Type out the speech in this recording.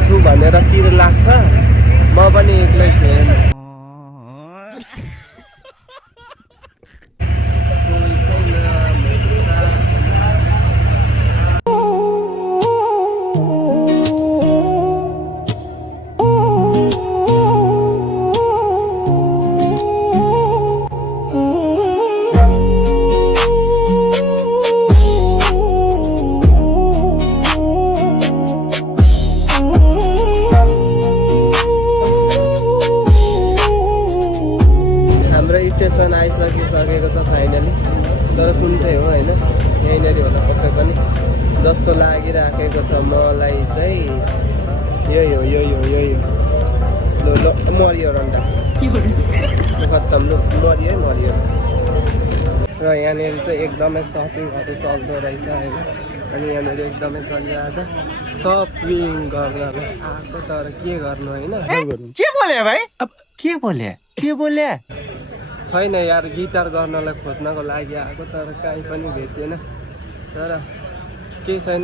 छु भनेर पिर लाग्छ म पनि एक्लै छु स्टेसन आइसकिसकेको छ फाइनली तर कुन चाहिँ हो होइन यहीँनिर होला पक्कै पनि जस्तो लागिराखेको छ मलाई चाहिँ यही हो ल मरियो रन्डा खत्तम लु मरियो र यहाँनिर चाहिँ एकदमै सपिङहरू चल्दो रहेछ होइन अनि यहाँनिर एकदमै चलिरहेको छ सपिङ गर्न आएको तर के गर्नु होइन के बोले भाइ के बोले छैन यार गिटार गर्नलाई खोज्नको लागि आएको तर काहीँ पनि भेटिएन तर केही छैन